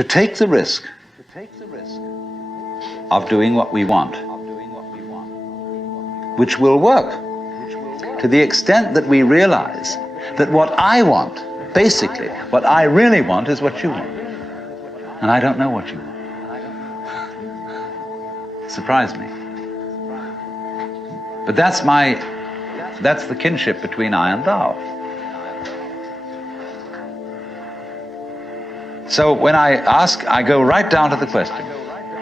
to take the risk of doing what we want, which will work to the extent that we realize that what I want, basically, what I really want is what you want. And I don't know what you want. Surprised me. But that's the kinship between I and thou. So when I ask, I go right down to the question,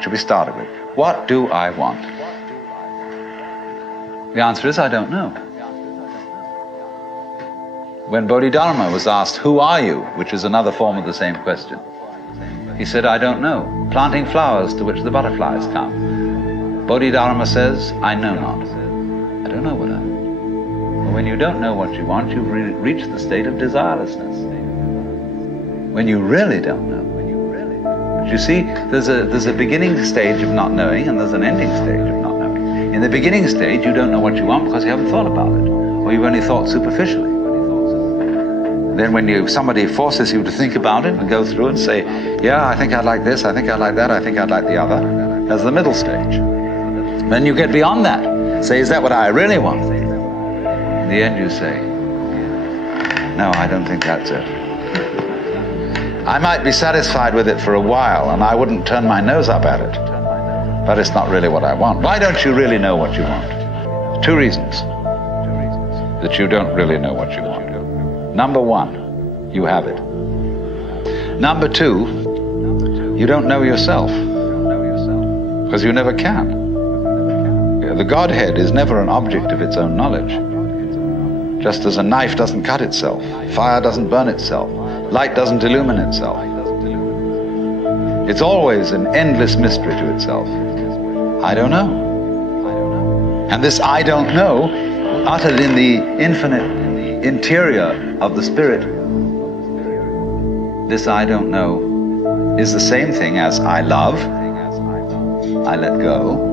should we start with, what do I want? The answer is, I don't know. When Bodhidharma was asked, who are you? Which is another form of the same question. He said, I don't know. Planting flowers to which the butterflies come. Bodhidharma says, I know not. I don't know what I want. Well, when you don't know what you want, you've reached the state of desirelessness. When you really don't know. But you see, there's a beginning stage of not knowing and there's an ending stage of not knowing. In the beginning stage, you don't know what you want because you haven't thought about it, or you've only thought superficially. Then when somebody forces you to think about it and go through and say, yeah, I think I'd like this, I think I'd like that, I think I'd like the other, that's the middle stage. Then you get beyond that. Say, is that what I really want? In the end you say, no, I don't think that's it. I might be satisfied with it for a while and I wouldn't turn my nose up at it, but it's not really what I want. Why don't you really know what you want? 2 reasons that you don't really know what you want. Number 1, you have it. Number 2, you don't know yourself, because you never can. The Godhead is never an object of its own knowledge. Just as a knife doesn't cut itself, fire doesn't burn itself, light doesn't illumine itself. It's always an endless mystery to itself. I don't know. And this I don't know, uttered in the infinite interior of the spirit, this I don't know is the same thing as I love, I let go,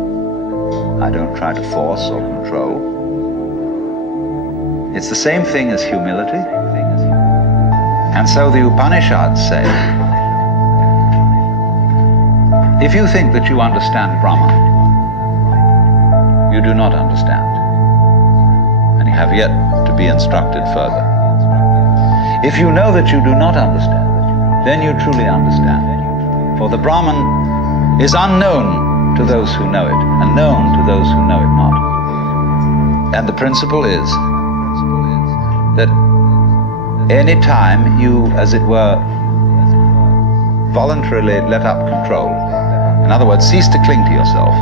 I don't try to force or control. It's the same thing as humility. And so the Upanishads say, if you think that you understand Brahman, you do not understand. And you have yet to be instructed further. If you know that you do not understand, then you truly understand. For the Brahman is unknown to those who know it, and known to those who know it not. And the principle is that any time you, as it were, voluntarily let up control, in other words, cease to cling to yourself,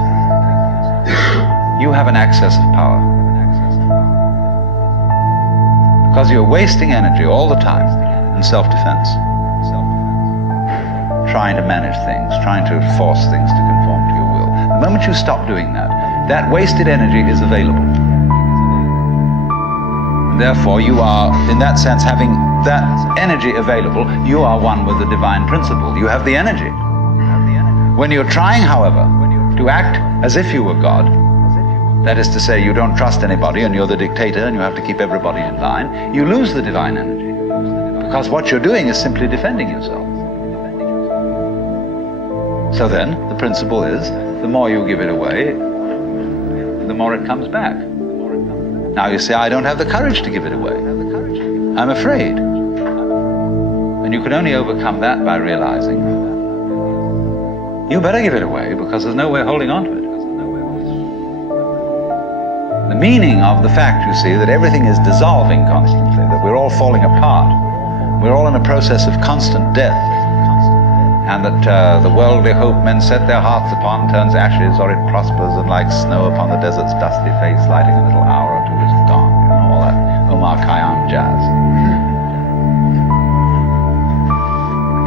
you have an access of power. Because you're wasting energy all the time in self-defense, trying to manage things, trying to force things to conform to your will. The moment you stop doing that, that wasted energy is available. Therefore, you are, in that sense, having that energy available, you are one with the divine principle. You have the energy. When you're trying, however, to act as if you were God, that is to say, you don't trust anybody and you're the dictator and you have to keep everybody in line, you lose the divine energy. Because what you're doing is simply defending yourself. So then, the principle is, the more you give it away, the more it comes back. Now you say, I don't have the courage to give it away. I'm afraid. And you can only overcome that by realizing, you better give it away because there's no way holding on to it. The meaning of the fact, you see, that everything is dissolving constantly, that we're all falling apart, we're all in a process of constant death, and that the worldly hope men set their hearts upon turns ashes, or it prospers, and like snow upon the desert's dusty face, lighting a little hour or two, it's gone. You know, all that Omar Khayyam jazz.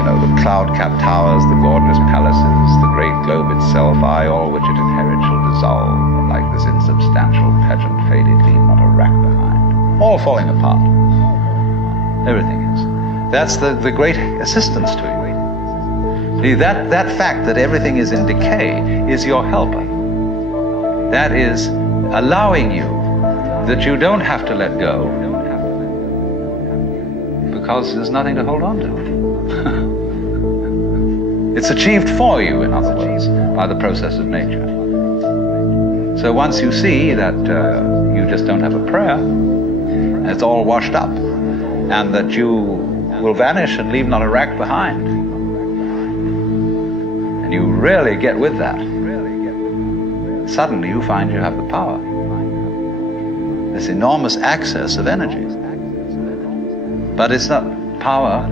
You know, the cloud-capped towers, the gorgeous palaces, the great globe itself, I, all which it inherits, shall dissolve, like this insubstantial pageant faded, leave not a rack behind. All falling apart. Everything is. That's the great assistance to you. See, that fact that everything is in decay is your helper. That is allowing you that you don't have to let go because there's nothing to hold on to. It's achieved for you, in other words, by the process of nature. So once you see that you just don't have a prayer, and it's all washed up, and that you will vanish and leave not a rack behind, and you really get with that, suddenly you find you have the power, this enormous access of energy. But it's not power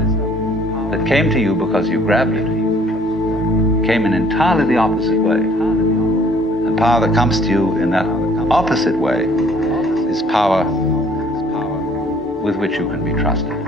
that came to you because you grabbed it. It came in entirely the opposite way. The power that comes to you in that opposite way is power with which you can be trusted.